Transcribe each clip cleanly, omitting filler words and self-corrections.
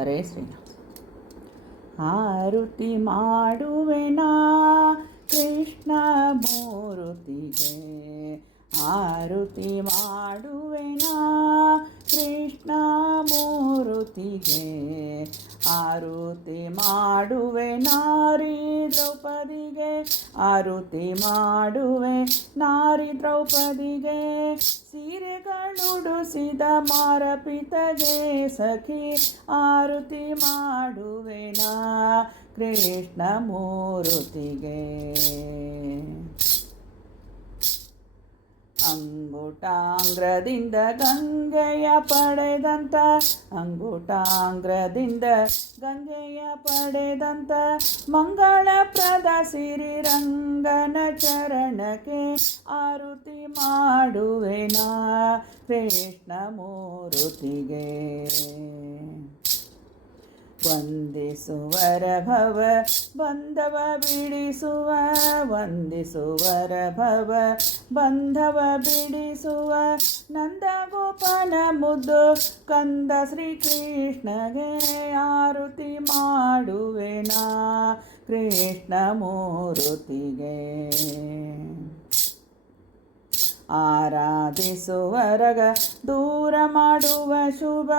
ಹರೇ ಶ್ರೀನಿವಾಸ. ಆರುತಿ ಮಾಡುವೆನಾ ಕೃಷ್ಣ ಮೂರುತಿಗೆ, ಆರುತಿ ಮಾಡುವೆನಾ ಕೃಷ್ಣ ಮೂರುತಿಗೆ, ಆರುತಿ ಮಾಡುವೆ ನಾರಿ ದ್ರೌಪದಿಗೆ, ಆರುತಿ ಮಾಡುವೆ ನಾರಿ ದ್ರೌಪದಿಗೆ, ಸೀರೆಗಳುಡುಸಿದ ಮಾರಪಿತಗೆ ಸಖಿ ಆರುತಿ ಮಾಡುವೆನಾ ಕೃಷ್ಣ ಮೂರುತಿಗೆ. ಅಂಗುಟಾಂಗ್ರದಿಂದ ಗಂಗೆಯ ಪಡೆದಂತ, ಅಂಗುಟಾಂಗ್ರದಿಂದ ಗಂಗೆಯ ಪಡೆದಂತ ಮಂಗಳಪ್ರದ ಸಿರಿರಂಗನ ಚರಣಕ್ಕೆ ಆರುತಿ ಮಾಡುವೆನಾ ಕೃಷ್ಣ ಮೂರುತಿಗೆ. ವಂದಿಸುವರ ಭವ ಬಂಧವ ಬಿಡಿಸುವ, ವಂದಿಸುವರ ಭವ ಬಂಧವ ಬಿಡಿಸುವ ನಂದಗೋಪನ ಮುದ್ದು ಕಂದ ಶ್ರೀಕೃಷ್ಣಗೆ ಆರುತಿ ಮಾಡುವೆನಾ ಕೃಷ್ಣ ಮೂರುತಿಗೆ. ಆರಾಧಿಸುವರಗ ದೂರ ಮಾಡುವ ಶುಭ,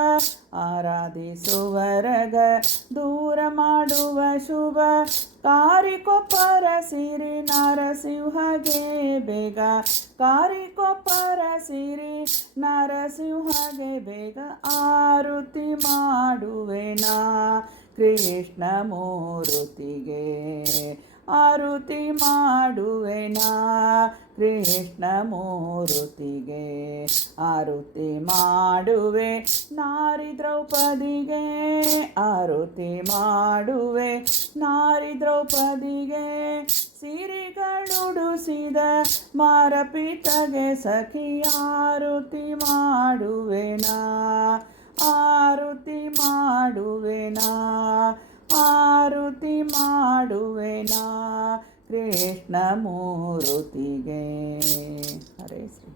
ಆರಾಧಿಸುವರಗ ದೂರ ಮಾಡುವ ಶುಭ ಕಾರಿಕೊಪ್ಪರ ಸಿರಿ ನರಸಿಂಹಗೆ ಬೇಗ, ಕಾರಿಕೊಪ್ಪರ ಸಿರಿ ನರಸಿಂಹಗೆ ಬೇಗ ಆರುತಿ ಮಾಡುವೆನಾ ಕೃಷ್ಣ ಮೂರುತಿಗೆ, ಆರುತಿ ಮಾಡುವೆನಾ ಕೃಷ್ಣ ಮೂರುತಿಗೆ. ಆರುತಿ ಮಾಡುವೆ ನಾರಿ ದ್ರೌಪದಿಗೆ, ಆರುತಿ ಮಾಡುವೆ ನಾರಿ ದ್ರೌಪದಿಗೆ, ಸಿರಿಗಳುಡುಸಿದ ಮಾರಪಿತಗೆ ಸಖಿ ಆರುತಿ ಮಾಡುವೆನಾ, ಆರುತಿ ಮಾಡುವೆನಾ, ಆರುತಿ ಮಾಡುವೆನಾ ಕೃಷ್ಣ ಮೂರುತಿಗೆ. ಹರೇ ಶ್ರೀ.